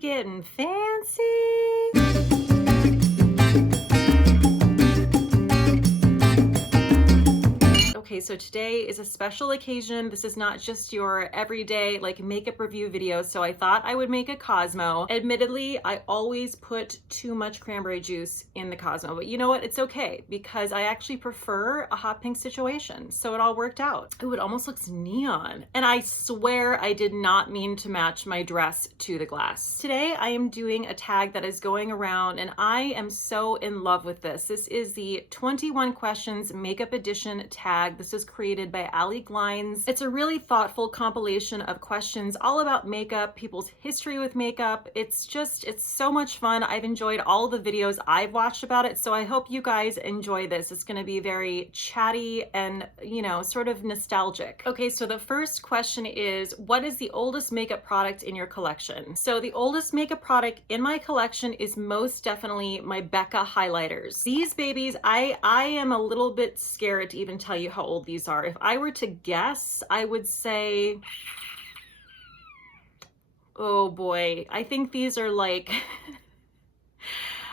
getting fancy? Okay, so today is a special occasion. This is not just your everyday like makeup review video, so I thought I would make a Cosmo. Admittedly, I always put too much cranberry juice in the Cosmo, but you know what? It's okay because I actually prefer a hot pink situation, so it all worked out. Ooh, it almost looks neon. And I swear I did not mean to match my dress to the glass. Today, I am doing a tag that is going around and I am so in love with this. This is the 21 Questions Makeup Edition tag. This was created by Allie Glines. It's a really thoughtful compilation of questions all about makeup, people's history with makeup. It's so much fun. I've enjoyed all the videos I've watched about it, so I hope you guys enjoy this. It's gonna be very chatty and, you know, sort of nostalgic. Okay, so the first question is, what is the oldest makeup product in your collection? So the oldest makeup product in my collection is most definitely my Becca highlighters. These babies, I am a little bit scared to even tell you how old these are. If I were to guess, I would say, oh boy, I think these are like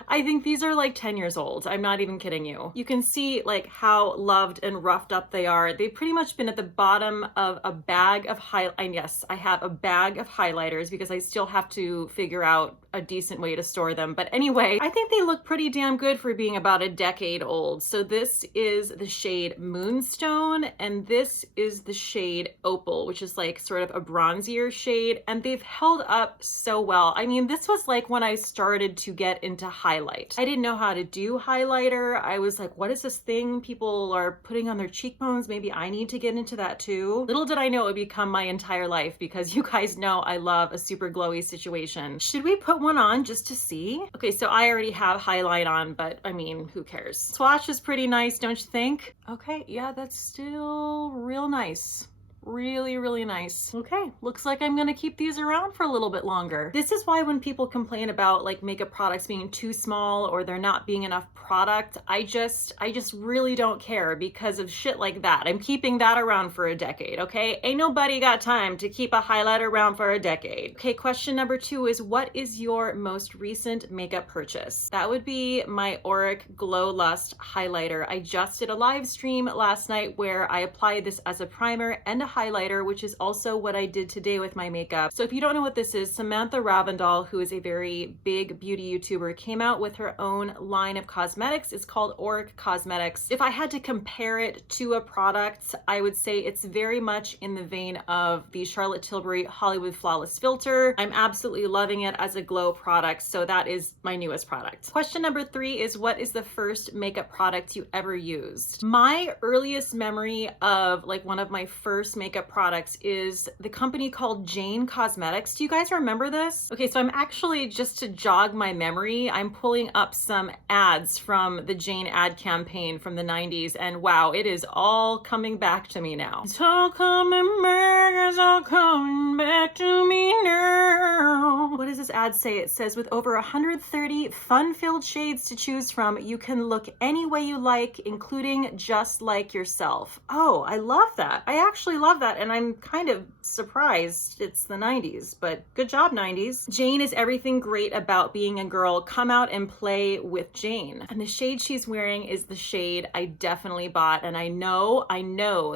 I think these are like 10 years old. I'm not even kidding you. You can see like how loved and roughed up they are. They've pretty much been at the bottom of a bag of and yes, I have a bag of highlighters because I still have to figure out a decent way to store them. But anyway, I think they look pretty damn good for being about a decade old. So this is the shade Moonstone and this is the shade Opal, which is like sort of a bronzier shade, and they've held up so well. I mean, this was like when I started to get into highlight. I didn't know how to do highlighter. I was like, what is this thing people are putting on their cheekbones? Maybe I need to get into that too. Little did I know it would become my entire life because you guys know I love a super glowy situation. Should we put one on just to see? Okay, so I already have highlight on, but I mean, who cares? Swatch is pretty nice, don't you think? Okay, yeah, that's still real nice. Really nice. Okay, looks like I'm gonna keep these around for a little bit longer. This is why when people complain about like makeup products being too small or there not being enough product, I just really don't care because of shit like that. I'm keeping that around for a decade, okay? Ain't nobody got time to keep a highlighter around for a decade. Okay, question number 2 is, what is your most recent makeup purchase? That would be my Auric Glow Lust highlighter. I just did a live stream last night where I applied this as a primer and a highlighter, which is also what I did today with my makeup. So if you don't know what this is, Samantha Ravindal, who is a very big beauty YouTuber, came out with her own line of cosmetics. It's called Auric Cosmetics. If I had to compare it to a product, I would say it's very much in the vein of the Charlotte Tilbury Hollywood Flawless Filter. I'm absolutely loving it as a glow product, so that is my newest product. Question number 3 is, what is the first makeup product you ever used? My earliest memory of like one of my first makeup products is the company called Jane Cosmetics. Do you guys remember this? Okay, so I'm actually, just to jog my memory, I'm pulling up some ads from the Jane ad campaign from the 90s, and wow, it is all coming back to me now. It's all coming back, it's all coming back to me now. What does this ad say? It says, with over 130 fun-filled shades to choose from, you can look any way you like, including just like yourself. Oh, I love that. I actually love that, and I'm kind of surprised it's the 90s, but good job, 90s. Jane is everything great about being a girl. Come out and play with Jane. And the shade she's wearing is the shade I definitely bought, and I know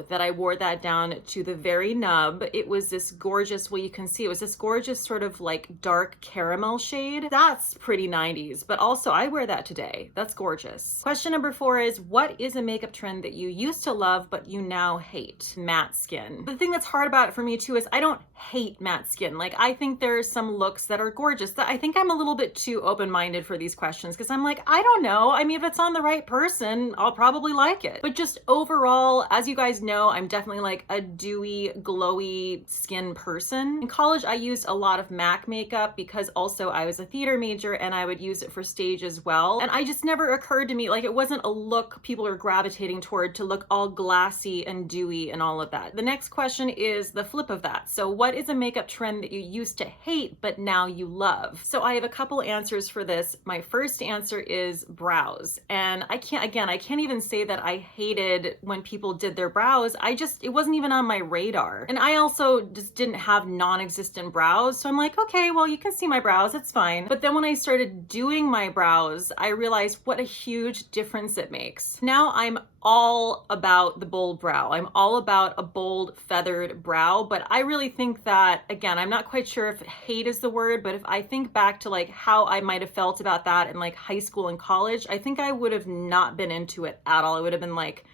that I wore that down to the very nub. It was this gorgeous, well, you can see it was this gorgeous sort of like dark caramel shade. That's pretty 90s, but also I wear that today. That's gorgeous. Question number 4 is, what is a makeup trend that you used to love but you now hate? Matte skin. The thing that's hard about it for me too is I don't hate matte skin. Like, I think there's some looks that are gorgeous. I think I'm a little bit too open-minded for these questions because I'm like, I don't know. I mean, if it's on the right person, I'll probably like it. But just overall, as you guys know, I'm definitely like a dewy, glowy skin person. In college, I used a lot of MAC makeup because also I was a theater major and I would use it for stage as well. And I just never occurred to me, like, it wasn't a look people are gravitating toward to look all glassy and dewy and all of that. The next question is the flip of that. So what is a makeup trend that you used to hate but now you love? So I have a couple answers for this. My first answer is brows. And I can't even say that I hated when people did their brows. It wasn't even on my radar. And I also just didn't have non-existent brows. So I'm like, okay, well, you can see my brows, it's fine. But then when I started doing my brows, I realized what a huge difference it makes. Now I'm all about the bold brow. I'm all about a bold feathered brow, but I really think that, again, I'm not quite sure if hate is the word, but if I think back to like how I might have felt about that in like high school and college, I think I would have not been into it at all. I would have been like,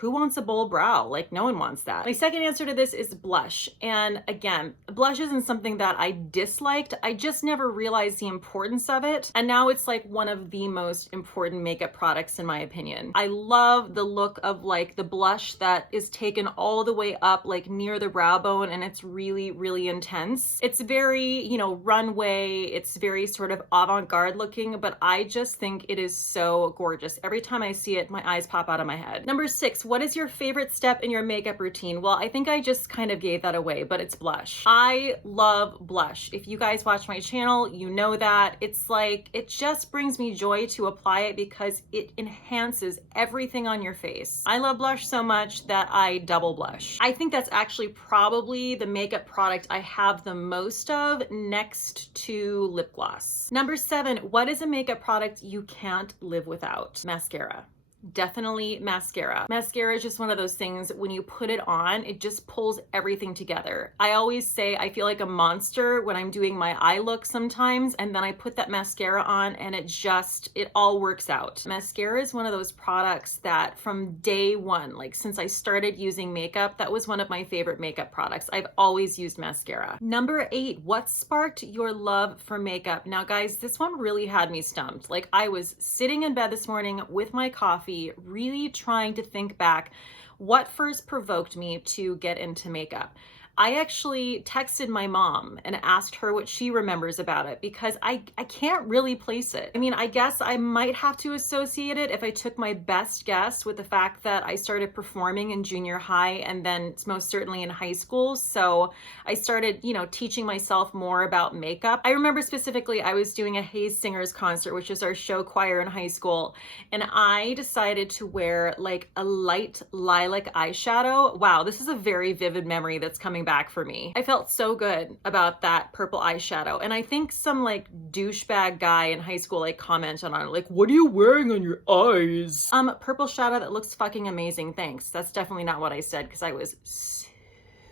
who wants a bold brow? Like, no one wants that. My second answer to this is blush. And again, blush isn't something that I disliked. I just never realized the importance of it. And now it's like one of the most important makeup products in my opinion. I love the look of like the blush that is taken all the way up like near the brow bone, and it's really, really intense. It's very, you know, runway. It's very sort of avant-garde looking, but I just think it is so gorgeous. Every time I see it, my eyes pop out of my head. Number 6, what is your favorite step in your makeup routine? Well, I think I just kind of gave that away, but it's blush. I love blush. If you guys watch my channel, you know that. It's like, it just brings me joy to apply it because it enhances everything on your face. I love blush so much that I double blush. I think that's actually probably the makeup product I have the most of, next to lip gloss. Number 7, what is a makeup product you can't live without? Mascara. Definitely mascara. Mascara is just one of those things, when you put it on, it just pulls everything together. I always say I feel like a monster when I'm doing my eye look sometimes, and then I put that mascara on and it all works out. Mascara is one of those products that from day one, like since I started using makeup, that was one of my favorite makeup products. I've always used mascara. Number 8, what sparked your love for makeup? Now guys, this one really had me stumped. Like, I was sitting in bed this morning with my coffee, really trying to think back what first provoked me to get into makeup. I actually texted my mom and asked her what she remembers about it because I can't really place it. I mean, I guess I might have to associate it if I took my best guess with the fact that I started performing in junior high and then most certainly in high school. So I started, you know, teaching myself more about makeup. I remember specifically I was doing a Hayes Singers concert, which is our show choir in high school, and I decided to wear like a light lilac eyeshadow. Wow, this is a very vivid memory that's coming back for me. I felt so good about that purple eyeshadow, and I think some like douchebag guy in high school like commented on it, like, what are you wearing on your eyes? Purple shadow that looks fucking amazing, thanks. That's definitely not what I said because I was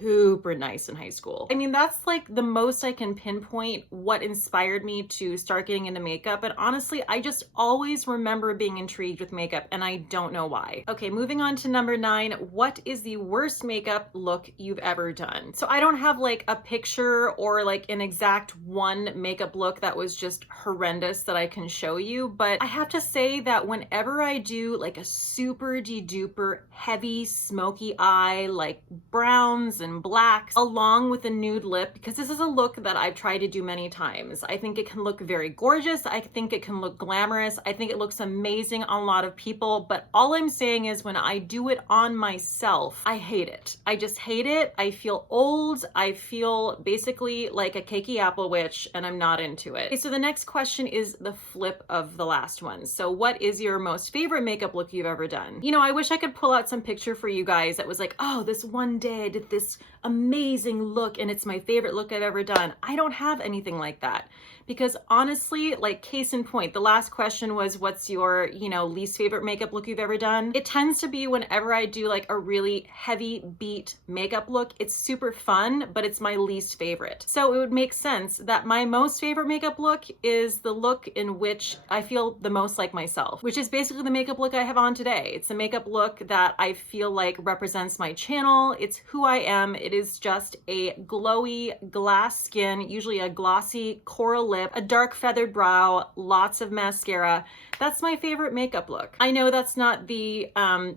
super nice in high school. I mean, that's like the most I can pinpoint what inspired me to start getting into makeup. But honestly, I just always remember being intrigued with makeup and I don't know why. Okay, moving on to number 9. What is the worst makeup look you've ever done? So I don't have like a picture or like an exact one makeup look that was just horrendous that I can show you. But I have to say that whenever I do like a super de-duper heavy smoky eye, like browns and blacks along with a nude lip, because this is a look that I've tried to do many times. I think it can look very gorgeous. I think it can look glamorous. I think it looks amazing on a lot of people, but all I'm saying is when I do it on myself, I hate it. I just hate it. I feel old. I feel basically like a cakey apple witch, and I'm not into it. Okay, so the next question is the flip of the last one. So what is your most favorite makeup look you've ever done? You know, I wish I could pull out some picture for you guys that was like, oh, this one day I did this amazing look and it's my favorite look I've ever done. I don't have anything like that because honestly, like case in point, the last question was what's your, you know, least favorite makeup look you've ever done? It tends to be whenever I do like a really heavy beat makeup look. It's super fun, but it's my least favorite. So it would make sense that my most favorite makeup look is the look in which I feel the most like myself, which is basically the makeup look I have on today. It's a makeup look that I feel like represents my channel. It's who I am. It is just a glowy glass skin, usually a glossy coral lip, a dark feathered brow, lots of mascara. That's my favorite makeup look. I know that's not the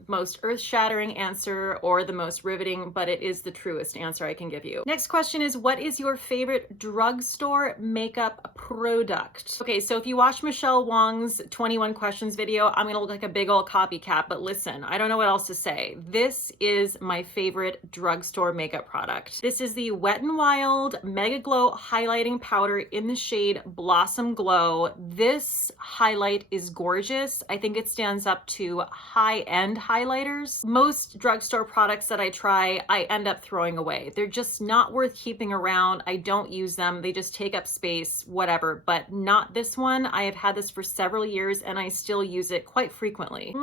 most earth-shattering answer or the most riveting, but it is the truest answer I can give you. Next question is, what is your favorite drugstore makeup product? Okay, so if you watch Michelle Wong's 21 questions video, I'm gonna look like a big old copycat, but listen, I don't know what else to say. This is my favorite drugstore makeup product. This is the Wet n Wild Mega Glow Highlighting Powder in the shade Blossom Glow. This highlight is gorgeous. I think it stands up to high-end highlighters. Most drugstore products that I try, I end up throwing away. They're just not worth keeping around. I don't use them. They just take up space, whatever, but not this one. I have had this for several years and I still use it quite frequently.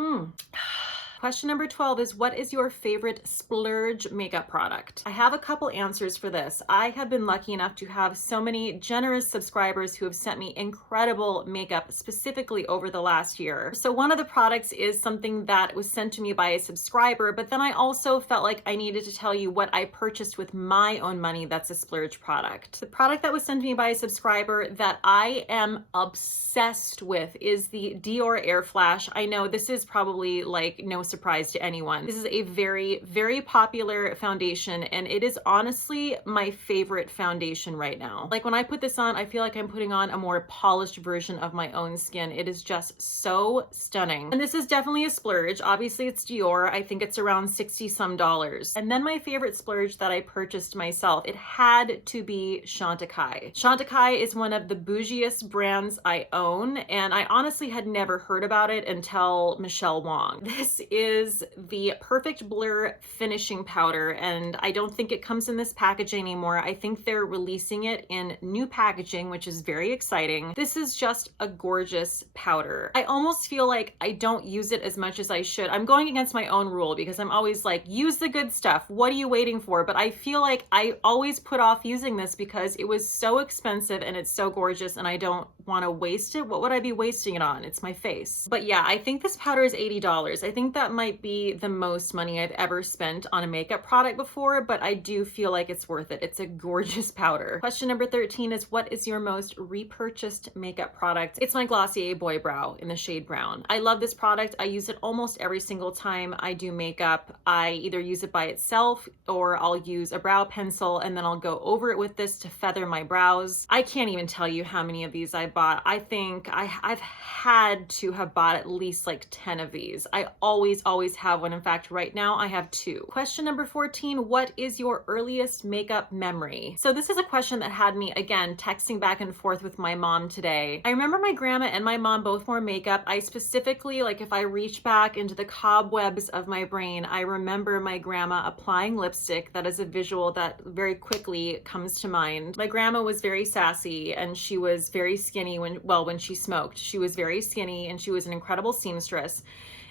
Question number 12 is, what is your favorite splurge makeup product? I have a couple answers for this. I have been lucky enough to have so many generous subscribers who have sent me incredible makeup specifically over the last year. So one of the products is something that was sent to me by a subscriber, but then I also felt like I needed to tell you what I purchased with my own money that's a splurge product. The product that was sent to me by a subscriber that I am obsessed with is the Dior Air Flash. I know this is probably like no surprise to anyone. This is a very, very popular foundation, and it is honestly my favorite foundation right now. Like when I put this on, I feel like I'm putting on a more polished version of my own skin. It is just so stunning. And this is definitely a splurge. Obviously it's Dior. I think it's around 60 some dollars. And then my favorite splurge that I purchased myself, it had to be Cate. Cate is one of the bougiest brands I own, and I honestly had never heard about it until Michelle Wong. This is the Perfect Blur finishing powder, and I don't think it comes in this packaging anymore. I think they're releasing it in new packaging, which is very exciting. This is just a gorgeous powder. I almost feel like I don't use it as much as I should. I'm going against my own rule because I'm always like, use the good stuff. What are you waiting for? But I feel like I always put off using this because it was so expensive and it's so gorgeous and I don't want to waste it. What would I be wasting it on? It's my face. But yeah, I think this powder is $80. I think that might be the most money I've ever spent on a makeup product before, but I do feel like it's worth it. It's a gorgeous powder. Question number 13 is, what is your most repurchased makeup product? It's my Glossier Boy Brow in the shade brown. I love this product. I use it almost every single time I do makeup. I either use it by itself or I'll use a brow pencil and then I'll go over it with this to feather my brows. I can't even tell you how many of these I bought. I think I've had to have bought at least like 10 of these. I always have one. In fact, right now I have 2. Question number 14, what is your earliest makeup memory? So this is a question that had me, again, texting back and forth with my mom today. I remember my grandma and my mom both wore makeup. I specifically, like if I reach back into the cobwebs of my brain, I remember my grandma applying lipstick. That is a visual that very quickly comes to mind. My grandma was very sassy and she was very skinny when she smoked. She was very skinny and she was an incredible seamstress.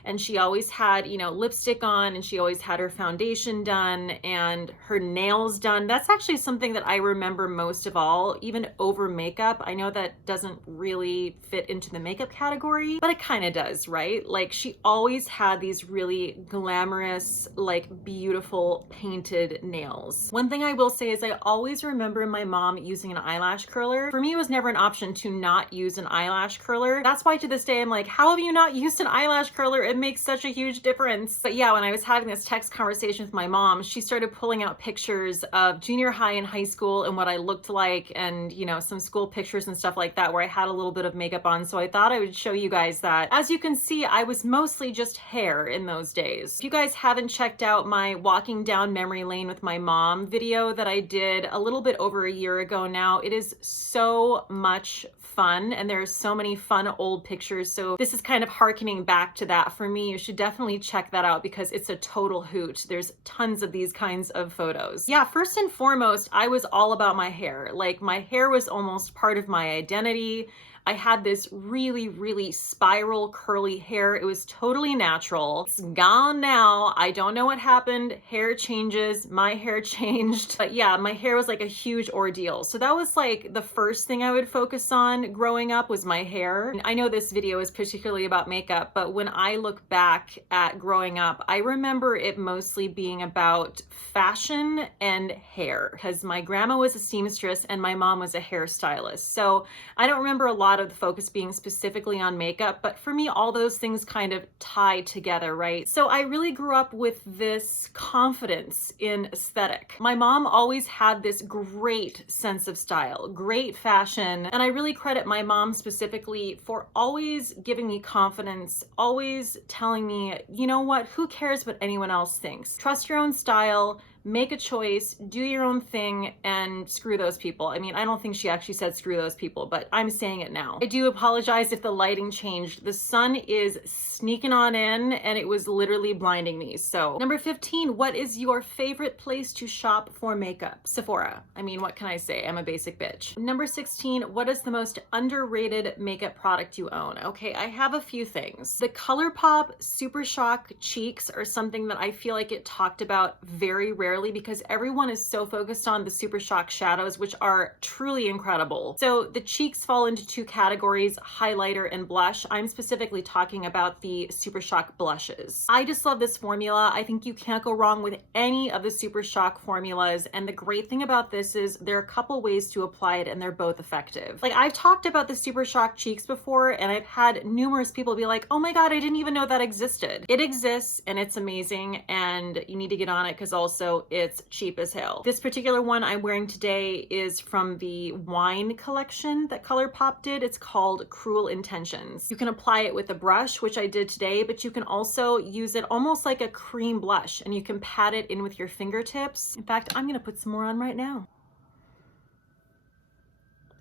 And she always had, you know, lipstick on, and she always had her foundation done and her nails done. That's actually something that I remember most of all, even over makeup. I know that doesn't really fit into the makeup category, but it kind of does, right? Like she always had these really glamorous, like beautiful painted nails. One thing I will say is I always remember my mom using an eyelash curler. For me, it was never an option to not use an eyelash curler. That's why to this day, I'm like, how have you not used an eyelash curler? It makes such a huge difference. But yeah, when I was having this text conversation with my mom, she started pulling out pictures of junior high and high school and what I looked like, and you know, some school pictures and stuff like that where I had a little bit of makeup on. So I thought I would show you guys that. As you can see, I was mostly just hair in those days. If you guys haven't checked out my walking down memory lane with my mom video that I did a little bit over a year ago now, it is so much fun and there are so many fun old pictures. So this is kind of hearkening back to that for me. You should definitely check that out because it's a total hoot. There's tons of these kinds of photos. Yeah, first and foremost, I was all about my hair. Like my hair was almost part of my identity. I had this really, really spiral curly hair. It was totally natural. It's gone now. I don't know what happened. Hair changes. My hair changed. But yeah, my hair was like a huge ordeal. So that was like the first thing I would focus on growing up was my hair. I know this video is particularly about makeup, but when I look back at growing up, I remember it mostly being about fashion and hair because my grandma was a seamstress and my mom was a hairstylist. So I don't remember a lot of the focus being specifically on makeup, but for me, all those things kind of tie together, right? So I really grew up with this confidence in aesthetic. My mom always had this great sense of style, great fashion, and I really credit my mom specifically for always giving me confidence, always telling me, you know what, who cares what anyone else thinks? Trust your own style, make a choice, do your own thing, and screw those people. I mean, I don't think she actually said screw those people, but I'm saying it now. I do apologize if the lighting changed. The sun is sneaking on in and it was literally blinding me. So number 15, what is your favorite place to shop for makeup? Sephora. I mean, what can I say? I'm a basic bitch. Number 16, what is the most underrated makeup product you own? Okay, I have a few things. The ColourPop Super Shock cheeks are something that I feel like get talked about very rarely because everyone is so focused on the Super Shock shadows, which are truly incredible. So the cheeks fall into two categories, highlighter and blush. I'm specifically talking about the Super Shock blushes. I just love this formula. I think you can't go wrong with any of the Super Shock formulas. And the great thing about this is there are a couple ways to apply it and they're both effective. Like I've talked about the Super Shock cheeks before and I've had numerous people be like, oh my God, I didn't even know that existed. It exists and it's amazing and you need to get on it because also it's cheap as hell. This particular one I'm wearing today is from the wine collection that ColourPop did. It's called Cruel Intentions. You can apply it with a brush, which I did today, but you can also use it almost like a cream blush and you can pat it in with your fingertips. In fact, I'm gonna put some more on right now.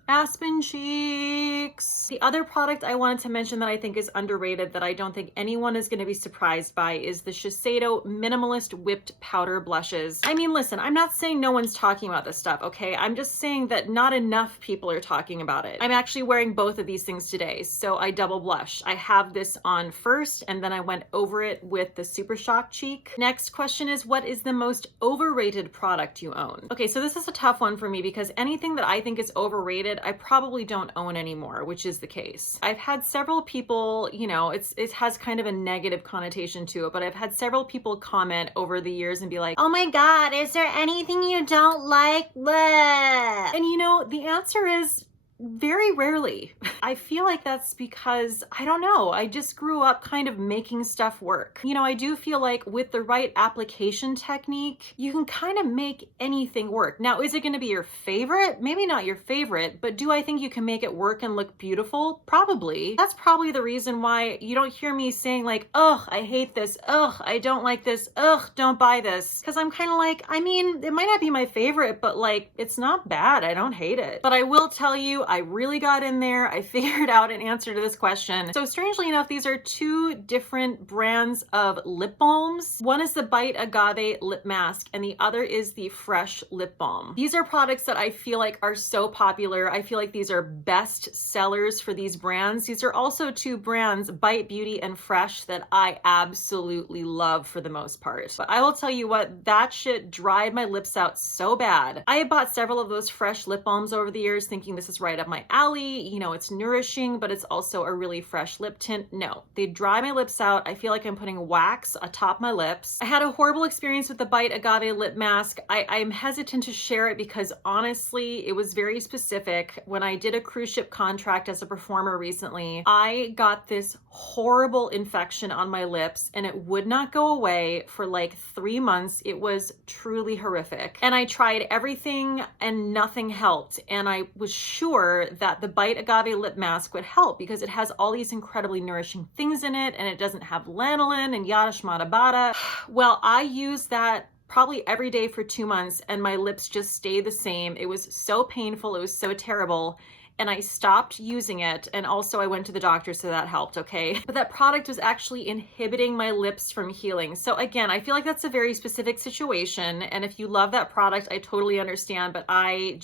Aspen cheeks. The other product I wanted to mention that I think is underrated that I don't think anyone is going to be surprised by is the Shiseido Minimalist Whipped Powder Blushes. I mean, listen, I'm not saying no one's talking about this stuff, okay? I'm just saying that not enough people are talking about it. I'm actually wearing both of these things today, so I double blush. I have this on first, and then I went over it with the Super Shock cheek. Next question is, what is the most overrated product you own? Okay, so this is a tough one for me because anything that I think is overrated I probably don't own anymore, which is the case. I've had several people, you know, it has kind of a negative connotation to it, but I've had several people comment over the years and be like, oh my God, is there anything you don't like? Bleh. And you know, the answer is very rarely. I feel like that's because, I don't know, I just grew up kind of making stuff work. You know, I do feel like with the right application technique, you can kind of make anything work. Now, is it going to be your favorite? Maybe not your favorite, but do I think you can make it work and look beautiful? Probably. That's probably the reason why you don't hear me saying like, ugh, I hate this. Ugh, I don't like this. Ugh, don't buy this. Because I'm kind of like, I mean, it might not be my favorite, but like, it's not bad. I don't hate it. But I will tell you, I really got in there. I figured out an answer to this question. So strangely enough, these are two different brands of lip balms. One is the Bite Agave Lip Mask and the other is the Fresh Lip Balm. These are products that I feel like are so popular. I feel like these are best sellers for these brands. These are also two brands, Bite Beauty and Fresh, that I absolutely love for the most part. But I will tell you what, that shit dried my lips out so bad. I have bought several of those Fresh lip balms over the years thinking this is right up my alley. You know, it's nourishing, but it's also a really fresh lip tint. No, they dry my lips out. I feel like I'm putting wax atop my lips. I had a horrible experience with the Bite Agave lip mask. I'm hesitant to share it because honestly, it was very specific. When I did a cruise ship contract as a performer recently, I got this horrible infection on my lips and it would not go away for like 3 months. It was truly horrific. And I tried everything and nothing helped. And I was sure that the Bite Agave lip mask would help because it has all these incredibly nourishing things in it and it doesn't have lanolin and yada shmada bada. Well, I used that probably every day for 2 months and my lips just stayed the same. It was so painful. It was so terrible. And I stopped using it. And also I went to the doctor, so that helped, okay? But that product was actually inhibiting my lips from healing. So again, I feel like that's a very specific situation. And if you love that product, I totally understand, but I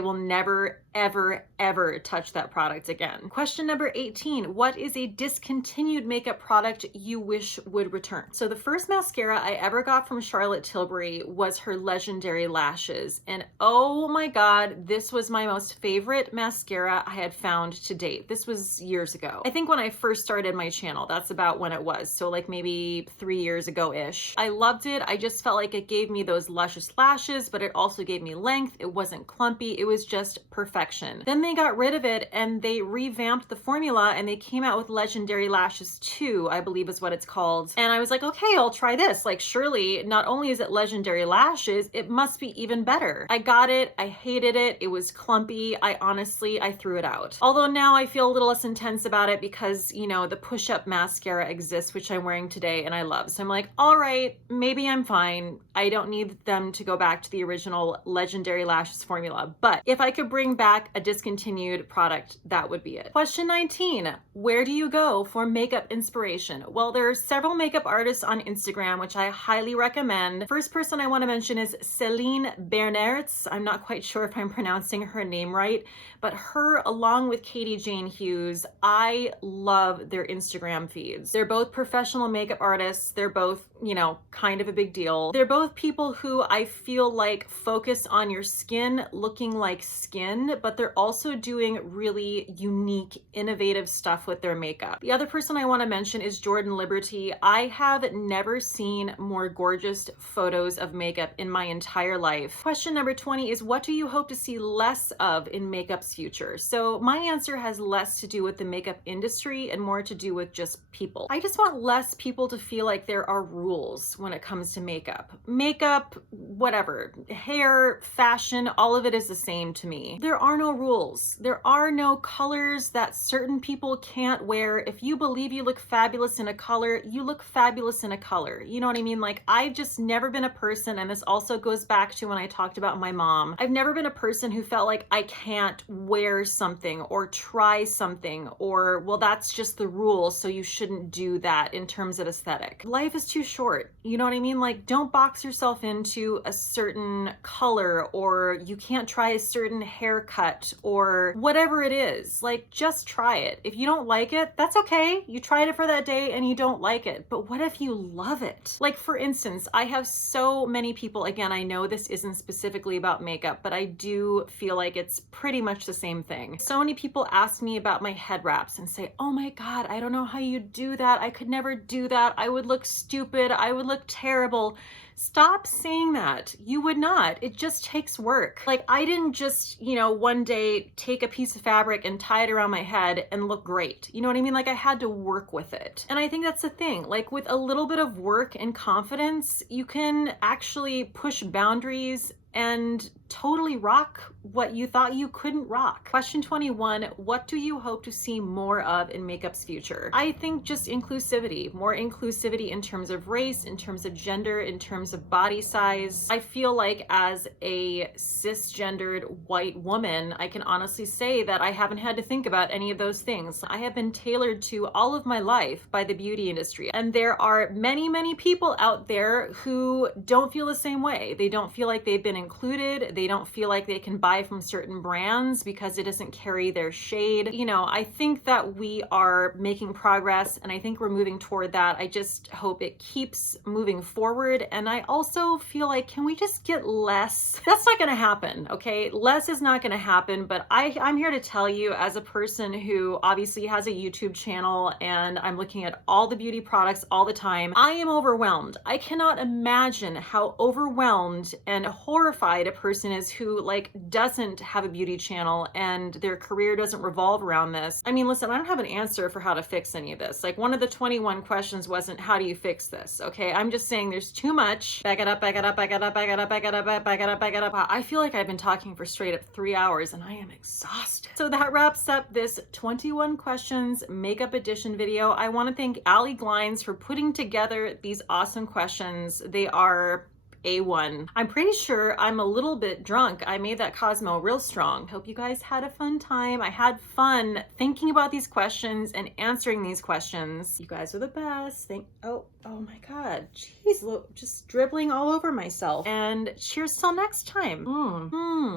will never, ever touch that product again. Question number 18, what is a discontinued makeup product you wish would return? So the first mascara I ever got from Charlotte Tilbury was her Legendary Lashes. And oh my God, this was my most favorite mascara I had found to date. This was years ago. I think when I first started my channel, that's about when it was. So like maybe 3 years ago-ish. I loved it. I just felt like it gave me those luscious lashes, but it also gave me length. It wasn't clumpy. It was just perfect. collection. Then they got rid of it and they revamped the formula and they came out with Legendary Lashes 2, I believe is what it's called. And I was like, okay, I'll try this. Like, surely not only is it Legendary Lashes, it must be even better. I got it. I hated it. It was clumpy. I threw it out. Although now I feel a little less intense about it because, you know, the push-up mascara exists, which I'm wearing today and I love. So I'm like, all right, maybe I'm fine. I don't need them to go back to the original Legendary Lashes formula. But if I could bring back a discontinued product, that would be it. Question 19, where do you go for makeup inspiration? Well, there are several makeup artists on Instagram, which I highly recommend. First person I want to mention is Celine Bernertz. I'm not quite sure if I'm pronouncing her name right, but her along with Katie Jane Hughes, I love their Instagram feeds. They're both professional makeup artists. They're both, you know, kind of a big deal. They're both people who I feel like focus on your skin looking like skin, but they're also doing really unique, innovative stuff with their makeup. The other person I want to mention is Jordan Liberty. I have never seen more gorgeous photos of makeup in my entire life. Question number 20 is, what do you hope to see less of in makeup's future? So my answer has less to do with the makeup industry and more to do with just people. I just want less people to feel like there are rules when it comes to makeup. Makeup, whatever, hair, fashion, all of it is the same to me. There are no rules. There are no colors that certain people can't wear. If you believe you look fabulous in a color, you look fabulous in a color. You know what I mean? Like, I've just never been a person, and this also goes back to when I talked about my mom. I've never been a person who felt like I can't wear something or try something, or, well, that's just the rule, so you shouldn't do that in terms of aesthetic. Life is too short. You know what I mean? Like, don't box yourself into a certain color, or you can't try a certain haircut, or whatever it is. Like, just try it. If you don't like it, that's okay. You tried it for that day and you don't like it. But what if you love it? Like, for instance, I have so many people, again, I know this isn't specifically about makeup, but I do feel like it's pretty much the same thing. So many people ask me about my head wraps and say, oh my God, I don't know how you do that. I could never do that. I would look stupid. I would look terrible. Stop saying that. You would not. It just takes work. Like, I didn't just, you know, one day take a piece of fabric and tie it around my head and look great. You know what I mean? Like, I had to work with it. And I think that's the thing. Like, with a little bit of work and confidence, you can actually push boundaries and totally rock what you thought you couldn't rock. Question 21, what do you hope to see more of in makeup's future? I think just inclusivity, more inclusivity in terms of race, in terms of gender, in terms of body size. I feel like as a cisgendered white woman, I can honestly say that I haven't had to think about any of those things. I have been tailored to all of my life by the beauty industry. And there are many, many people out there who don't feel the same way. They don't feel like they've been included. They don't feel like they can buy from certain brands because it doesn't carry their shade. You know, I think that we are making progress and I think we're moving toward that. I just hope it keeps moving forward. And I also feel like, can we just get less? That's not going to happen, okay? Less is not going to happen, but I'm here to tell you, as a person who obviously has a YouTube channel and I'm looking at all the beauty products all the time, I am overwhelmed. I cannot imagine how overwhelmed and horrified a person is who like doesn't have a beauty channel and their career doesn't revolve around this. I mean, listen, I don't have an answer for how to fix any of this. Like, one of the 21 questions wasn't how do you fix this, okay? I'm just saying there's too much. Back it up, back it up, back it up, back it up, back it up, back it up, back it up. Wow, I feel like I've been talking for straight up 3 hours and I am exhausted. So that wraps up this 21 questions makeup edition video. I want to thank Allie Glines for putting together these awesome questions. They are A1. I'm pretty sure I'm a little bit drunk. I made that Cosmo real strong. Hope you guys had a fun time. I had fun thinking about these questions and answering these questions. You guys are the best. Oh my God. Jeez, look, just dribbling all over myself. And cheers till next time. Woo!